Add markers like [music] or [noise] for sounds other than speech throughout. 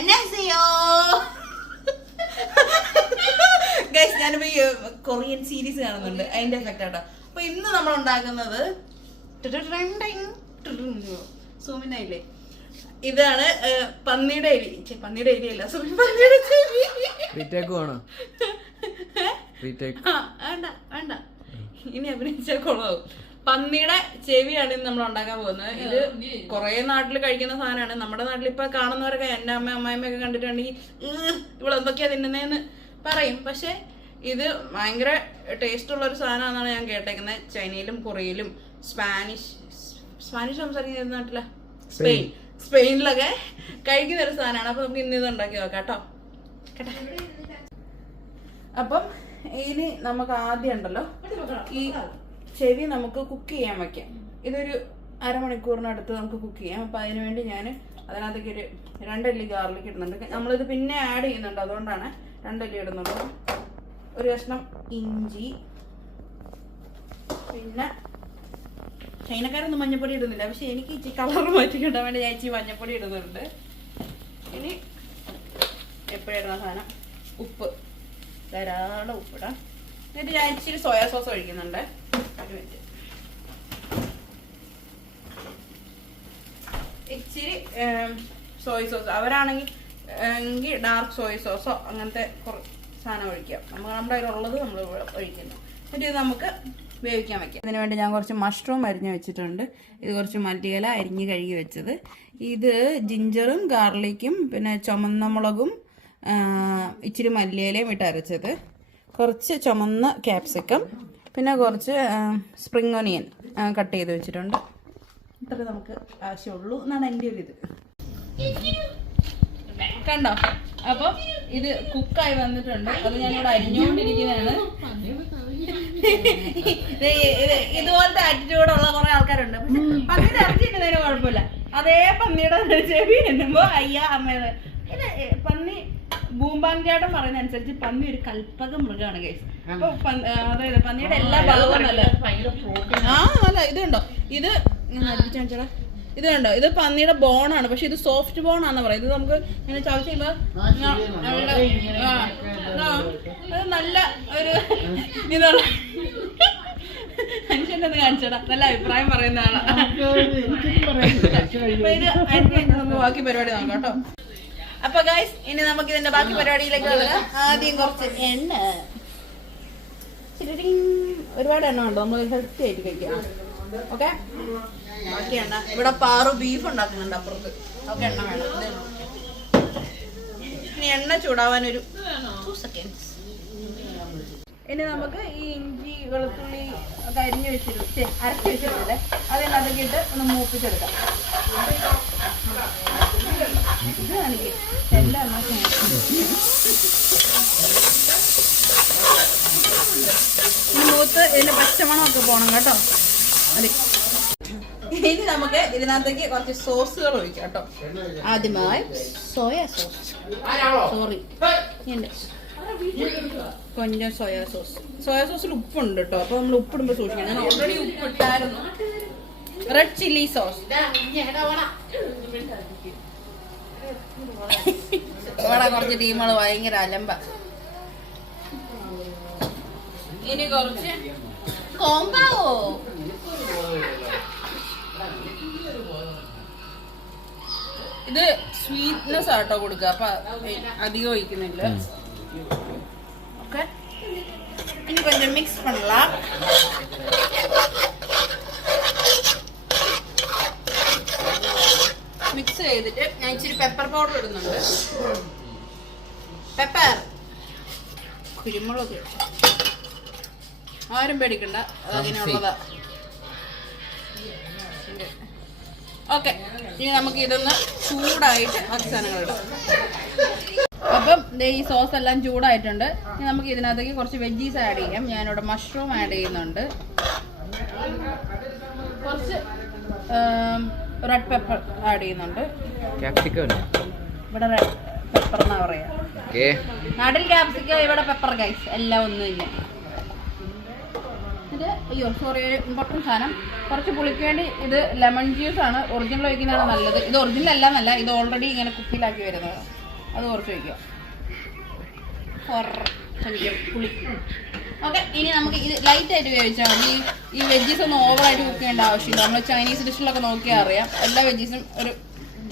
അന്നാസയോ guys [laughs] ഞാനിപ്പോ ഈ Korean series കാണുന്നുണ്ട്. അതിന്റെ എഫക്റ്റ് ആട്ടോ. അപ്പൊ ഇന്ന് നമ്മൾ ഉണ്ടാക്കുന്നത് സൂമിനായില്ലേ? ഇതാണ് പന്നിയുടെ എലി. പന്നിയുടെ എലി അല്ല സോറി പന്നിയുടെ ചെവി. റീടേക്ക് വേണോ? [laughs] റീടേക്ക് ആ, വേണ്ട വേണ്ട. ഇനി അഭിനയിച്ചാൽ കൊള്ളാവും. പന്നിയുടെ ചെവിയാണ് ഇന്ന് നമ്മൾ ഉണ്ടാക്കാൻ പോകുന്നത്. ഇത് കുറെ നാട്ടിൽ കഴിക്കുന്ന സാധനമാണ്. നമ്മുടെ നാട്ടിൽ ഇപ്പൊ കാണുന്നവരൊക്കെ എന്റെ അമ്മ അമ്മായിമ്മയൊക്കെ കണ്ടിട്ടുണ്ടെങ്കിൽ ഇവിടെ എന്തൊക്കെയാ തിന്നുന്നതെന്ന് പറയും. പക്ഷെ ഇത് ഭയങ്കര ടേസ്റ്റ് ഉള്ള ഒരു സാധനമാണെന്നാണ് ഞാൻ കേട്ടേക്കുന്നത് ചൈനയിലും കൊറിയയിലും സ്പാനിഷ് സ്പാനിഷ് സംസാരിക്കുന്ന നാട്ടില നാട്ടിലാ? സ്പെയിൻ. സ്പെയിനിലൊക്കെ കഴിക്കുന്ന ഒരു സാധനമാണ്. അപ്പൊ നമുക്ക് ഇന്ന് ഇത് ഉണ്ടാക്കി നോക്കാം കേട്ടോ. കേട്ടോ. അപ്പം ഇനി നമുക്ക് ആദ്യം ഉണ്ടല്ലോ ഈ ചെവി നമുക്ക് കുക്ക് ചെയ്യാൻ വയ്ക്കാം ഇതൊരു അരമണിക്കൂറിനടുത്ത് നമുക്ക് കുക്ക് ചെയ്യാം. അപ്പം അതിന് വേണ്ടി ഞാൻ അതിനകത്തേക്ക് ഒരു രണ്ടല്ലി ഗാർലിക് ഇടുന്നുണ്ട്. നമ്മളിത് പിന്നെ ആഡ് ചെയ്യുന്നുണ്ട്. അതുകൊണ്ടാണ് രണ്ടല്ലി ഇടുന്നുള്ളൂ ഒരു കഷ്ണം ഇഞ്ചി. പിന്നെ ചൈനക്കാരൊന്നും മഞ്ഞപ്പൊടി ഇടുന്നില്ല. പക്ഷെ എനിക്ക് ഇച്ചിരി കളർ മാറ്റി കിട്ടാൻ വേണ്ടി ഞാൻ ഇച്ചിരി മഞ്ഞപ്പൊടി ഇടുന്നുണ്ട്. ഇനി എപ്പോഴിടുന്ന സാധനം? ഉപ്പ്. ധാരാളം ഉപ്പിടാം എന്നിട്ട് ഞാൻ ഇച്ചിരി സോയാ സോസ് ഒഴിക്കുന്നുണ്ട്. ഒരു ഇച്ചിരി സോയ സോസ് അവരാണെങ്കിൽ എങ്കിൽ ഡാർക്ക് സോയ സോസോ അങ്ങനത്തെ കുറച്ച് സാധനം ഒഴിക്കാം. നമ്മൾ നമ്മുടെ കയ്യിലുള്ളത് നമ്മൾ ഒഴിക്കുന്നു. എന്നിട്ട് ഇത് നമുക്ക് വേവിക്കാൻ വയ്ക്കാം ഇതിനു വേണ്ടി ഞാൻ കുറച്ച് മഷ്റൂം അരിഞ്ഞ് വെച്ചിട്ടുണ്ട്. ഇത് കുറച്ച് മല്ലിയില അരിഞ്ഞ് കഴുകി വെച്ചത്. ഇത് ജിഞ്ചറും ഗാർലിക്കും പിന്നെ ചുമന്ന മുളകും ഇച്ചിരി മല്ലിയിലയും ഇട്ട് അരച്ചത്. കുറച്ച് ചുമന്ന ക്യാപ്സിക്കം പിന്നെ കുറച്ച് സ്പ്രിങ് ഒനിയൻ കട്ട് ചെയ്ത് വെച്ചിട്ടുണ്ട്. ഇത്ര നമുക്ക് ആവശ്യമുള്ളൂ എന്നാണ് എന്റെ ഒരു ഇത്. കണ്ടോ? അപ്പൊ ഇത് കുക്കായി വന്നിട്ടുണ്ട്. അത് ഞാനിവിടെ അരിഞ്ഞുകൊണ്ടിരിക്കുന്നതാണ്. ഇത് ഇത് ഇതുപോലത്തെ ആറ്റിറ്റ്യൂഡ് ഉള്ള കുറെ ആൾക്കാരുണ്ട്. പക്ഷെ പന്നിയുടെ ഇറച്ചി ഇടുന്നതിന് കുഴപ്പമില്ല. അതേ പന്നിയുടെ ചെവി എണ്ണുമ്പോ അയ്യ പന്നി ഭൂമ്പാങ് ചേട്ടൻ പറയുന്ന അനുസരിച്ച് പന്നി ഒരു കൽപ്പക മൃഗമാണ് കേസ് അപ്പൊ അതായത് പന്നിയുടെ എല്ലാ ഭാഗവും നല്ല ആ അല്ല ഇതുണ്ടോ കണ്ടോ? ഇത് ഇത് കണ്ടോ? ഇത് പന്നിയുടെ ബോണാണ്. പക്ഷെ ഇത് സോഫ്റ്റ് ബോൺ ആണെന്ന് പറയും. ഇത് നമുക്ക് ഇങ്ങനെ ചവച്ച് നല്ല അത് ഒരു ഇതാണ്. മനുഷ്യന്റെ ഒന്ന് കാണിച്ചടാ. നല്ല അഭിപ്രായം പറയുന്ന ആളാ. അപ്പൊ ഇത് അരിഞ്ഞ് നമുക്ക് ബാക്കി പരിപാടി നോക്കാം കേട്ടോ. അപ്പൊ ഗൈസ് ഇനി നമുക്ക് ഇതിന്റെ ബാക്കി പരിപാടിയിലേക്ക് ആദ്യം കുറച്ച് എണ്ണ. ഒരുപാട് എണ്ണ ഉണ്ടോ? നമ്മൾ ഹെൽത്തി ആയിട്ട് കഴിക്കാം. ഓക്കെ ബാക്കി എണ്ണ. ഇവിടെ പാറു ബീഫ് ഉണ്ടാക്കുന്നുണ്ട് അപ്പുറത്ത്. ഓക്കെ എണ്ണ വേണം. ഇനി എണ്ണ ചൂടാവാൻ ഒരു ടു സെക്കൻഡ്സ് ഇനി നമുക്ക് ഈ ഇഞ്ചി വെളുത്തുള്ളി ഒക്കെ അരിഞ്ഞു വെച്ചിട്ട് അരച്ച് വെച്ചിരുന്നില്ലേ അതിനകത്തേക്ക് ഇട്ട് ഒന്ന് മൂപ്പിച്ചെടുക്കാം. മൂത്ത് ഇതിന്റെ പച്ചമണമൊക്കെ പോണം കേട്ടോ. മതി ഇനി നമുക്ക് ഇതിനകത്തേക്ക് കുറച്ച് സോസുകൾ ഒഴിക്കാം കേട്ടോ. ആദ്യമായി സോയ സോസ്. സോറി കൊഞ്ചം സോയാ സോസ്. സോയാ സോസിൽ ഉപ്പുണ്ട് കേട്ടോ. അപ്പൊ നമ്മൾ ഉപ്പിടുമ്പോ സൂക്ഷിക്കണം. ഞാൻ ഓൾറെഡി ഉപ്പ് ഇട്ടായിരുന്നു. റെഡ് ചില്ലി സോസ് ഇവിടെ കുറച്ച് ടീമുകൾ ഭയങ്കര അലമ്പ. ഇനി കുറച്ച്? കോമ്പാവോ? ഇത് സ്വീറ്റ്നെസ് ആട്ടോ കൊടുക്ക അപ്പൊ അധികം ഒഴിക്കുന്നില്ല. ഓക്കെ. ഇനി കൊഞ്ചം മിക്സ് പണല. മിക്സ് ചെയ്തിട്ട് ഞാൻ ഇച്ചിരി പെപ്പർ പൗഡർ ഇടുന്നുണ്ട്. പെപ്പർ കുരുമുളക്. ആരും പേടിക്കണ്ട. അതിനുള്ളതാ. ഓക്കെ ഇനി നമുക്ക് ഇതൊന്ന് ചൂടായിട്ട് ബാക്കി സാധനങ്ങൾ ഇടാം. അപ്പം ഈ സോസ് എല്ലാം ചൂടായിട്ടുണ്ട്. ഇനി നമുക്ക് ഇതിനകത്തേക്ക് കുറച്ച് വെജീസ് ആഡ് ചെയ്യാം. ഞാനിവിടെ മഷ്റൂം ആഡ് ചെയ്യുന്നുണ്ട്. കുറച്ച് റെഡ് പെപ്പർ ആഡ് ചെയ്യുന്നുണ്ട്. ക്യാപ്സിക്കം ഇവിടെ റെഡ് പെപ്പർ എന്നാ പറയാ. ഓക്കെ നാട്ടിൽ ക്യാപ്സിക്കം ഇവിടെ പെപ്പർ ഗൈസ് എല്ലാം ഒന്ന് തന്നെ ഇത് അയ്യോ സോറി ഒരു ഇമ്പോർട്ടന്റ് സാധനം. കുറച്ച് പുളിക്ക് വേണ്ടി ഇത് ലെമൺ ജ്യൂസ് ആണ്. ഒറിജിനൽ ഒഴിക്കുന്നതാണ് നല്ലത്. ഇത് ഒറിജിനൽ അല്ല എന്നല്ല ഇത് ഓൾറെഡി ഇങ്ങനെ കുപ്പിയിലാക്കി വരുന്നത് അത് കുറച്ച് ഒഴിക്കുക. കുറച്ചധികം പുളി ഓക്കെ ഇനി നമുക്ക് ഇത് ലൈറ്റ് ആയിട്ട് വേവിച്ചാൽ മതി. ഈ- വെജീസ് ഒന്നും ഓവറായിട്ട് കുക്ക് ചെയ്യേണ്ട ആവശ്യമില്ല. നമ്മൾ ചൈനീസ് ഡിഷിലൊക്കെ നോക്കിയാൽ അറിയാം. എല്ലാ വെജീസും ഒരു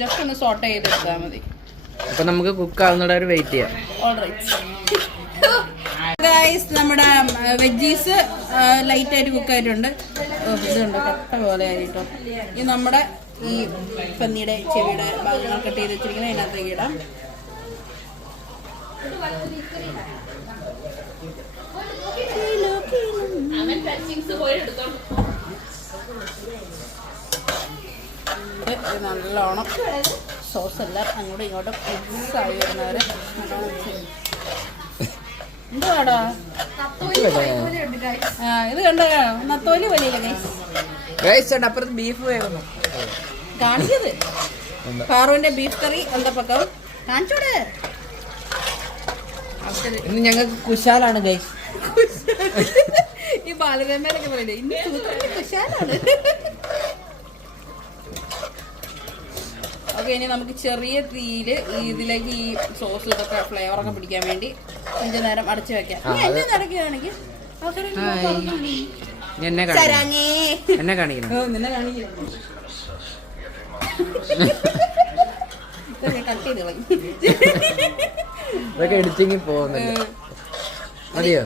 ജസ്റ്റ് ഒന്ന് സോട്ട് ചെയ്തെടുത്താൽ മതി. അപ്പൊ നമുക്ക് കുക്ക് ആവുന്നവിടെ ഒരു വെയിറ്റ് ചെയ്യാം. ഗൈസ് [laughs] നമ്മുടെ വെജീസ് ലൈറ്റ് ആയിട്ട് കുക്ക് ആയിട്ടുണ്ട്. ഇതുണ്ട്? കട്ട പോലെ ആയിട്ടോ. ഇത് നമ്മുടെ ഈ പന്നിയുടെ ചെവിയുടെ ഭാഗങ്ങൾ കട്ട് ചെയ്ത് വെച്ചിരിക്കുന്നത് അതിനകത്തേക്ക് ഇടാം. നല്ലോണം സോസ് എല്ലാം അങ്ങോട്ടും ഇങ്ങോട്ടും മിക്സ് ആയി വരുന്നവരെ. എന്തുവാടാ ഇത് കണ്ടോ നത്തോലി വലിയില്ല ഗൈസ് അപ്പുറത്ത് ബീഫ് വേകുന്നു കാണിച്ചത്? പാറുവിന്റെ ബീഫ് കറി എന്താ പക്കം? കാണിച്ചോടെ. ഇന്ന് ഞങ്ങൾക്ക് കുശാലാണ് ഗൈസ് ഈ ബാലരമേലൊക്കെ പറയില്ലേ? ഇന്ന് കുശാലാണ്. ഓക്കെ ഇനി നമുക്ക് ചെറിയ തീയിൽ ഈ ഇതിലേക്ക് ഈ സോസ് ഇതൊക്കെ ഫ്ലേവർ ഒക്കെ പിടിക്കാൻ വേണ്ടി അഞ്ചു നേരം അടച്ചു വെക്കാം. എന്നെ നടക്കുകയാണെങ്കിൽ എന്നെ എന്നെ കാണിക്കണം നിന്നെ കാണിക്കില്ല [laughs] കട്ട് ചെയ്ത് കളയും. ഇതൊക്കെ എഡിറ്റിങ്ങിൽ പോകുന്നില്ല മതിയോ?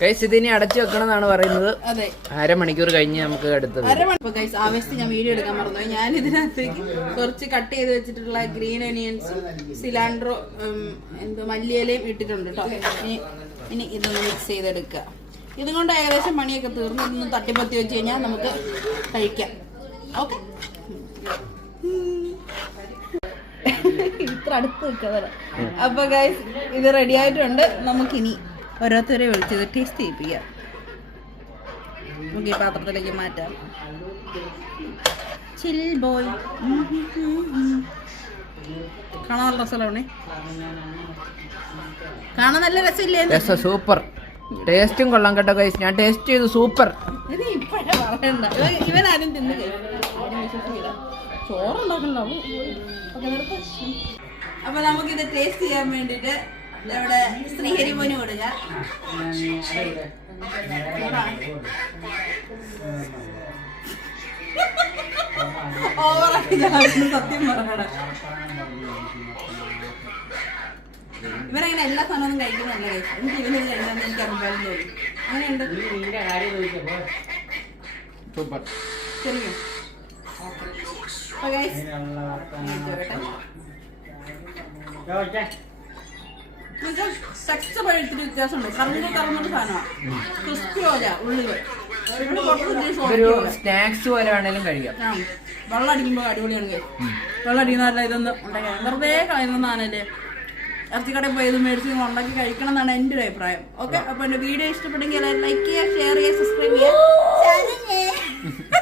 ഗൈസ് ഇതിനി അടച്ചു വെക്കണം എന്നാണ് പറയുന്നത് അരമണിക്കൂർ കഴിഞ്ഞ് നമുക്ക് അടുത്തത്. ഗൈസ് ആവേശത്ത് ഞാൻ വീഡിയോ എടുക്കാൻ മറന്നു ഞാൻ ഇതിനകത്തേക്ക് കുറച്ച് കട്ട് ചെയ്ത് വെച്ചിട്ടുള്ള ഗ്രീൻ ഒനിയൻസും സിലാൻഡ്രോ എന്തോ മല്ലിയിലയും ഇട്ടിട്ടുണ്ട് കേട്ടോ ഇനി ഇനി ഇതൊന്ന് മിക്സ് ചെയ്തെടുക്കുക. ഇതും കൊണ്ട് ഏകദേശം മണിയൊക്കെ തീർന്നു. ഇതൊന്ന് തട്ടിപ്പത്തി വെച്ച് കഴിഞ്ഞാൽ നമുക്ക് കഴിക്കാം. ഓക്കെ ഇത്ര അടുത്ത് നിൽക്കുന്നത് അപ്പൊ ഗൈസ് ഇത് റെഡി ആയിട്ടുണ്ട്. നമുക്കിനി ഓരോരുത്തരെ വിളിച്ചത് ടേസ്റ്റ് ചെയ്യിപ്പിക്കാം. നമുക്ക് ഈ പാത്രത്തിലേക്ക് മാറ്റാം. ചിൽ ബോയ് കാണാൻ നല്ല രസമല്ലേ കാണാൻ നല്ല രസമില്ലേ? രസം സൂപ്പർ ടേസ്റ്റും കൊള്ളാം കേട്ടോ ഗൈസ് ഞാൻ ടേസ്റ്റ് ചെയ്തു സൂപ്പർ ഇത് ഇപ്പഴേ പറയണ്ട. ഇവൻ- ആരും തിന്നു ചോറുണ്ടാക്കണ്ടോ? അപ്പൊ ഇത് ടേസ്റ്റ് ചെയ്യാൻ വേണ്ടിട്ട് ഇവിടെ ശ്രീഹരി മോന് കൊടുക്ക. സത്യം ഇവരങ്ങനെ എല്ലാ സാധനവും കഴിക്കുന്നതല്ല കഴിച്ചു എനിക്ക് ഇവനത് കഴിക്കാന്ന് എനിക്ക് അനുഭവം തോന്നി അങ്ങനെയുണ്ട്. സൂപ്പർ ശരിക്കും. അപ്പൊ വ്യത്യാസമുണ്ട്. സാധനമാണ് ക്രിസ്പി പോലെ പോലെ. സ്നാക്സ് പോലെ വേണേലും കഴിക്കാം. വെള്ളം അടിക്കുമ്പോൾ അടിപൊളിയാണ്. വെള്ളം അടിക്കുന്നവരുടെ ഇതൊന്ന് ഉണ്ടാക്കാം വെറുതെ കളയുന്നതാണല്ലേ ഇറച്ചിക്കടയിൽ പോയത് മേടിച്ച് നിങ്ങൾ ഉണ്ടാക്കി കഴിക്കണം എന്നാണ് എന്റെ ഒരു അഭിപ്രായം. ഓക്കെ അപ്പൊ എന്റെ വീഡിയോ ഇഷ്ടപ്പെട്ടെങ്കിൽ ലൈക്ക് ചെയ്യുക ഷെയർ ചെയ്യുക സബ്സ്ക്രൈബ് ചെയ്യുക. [laughs]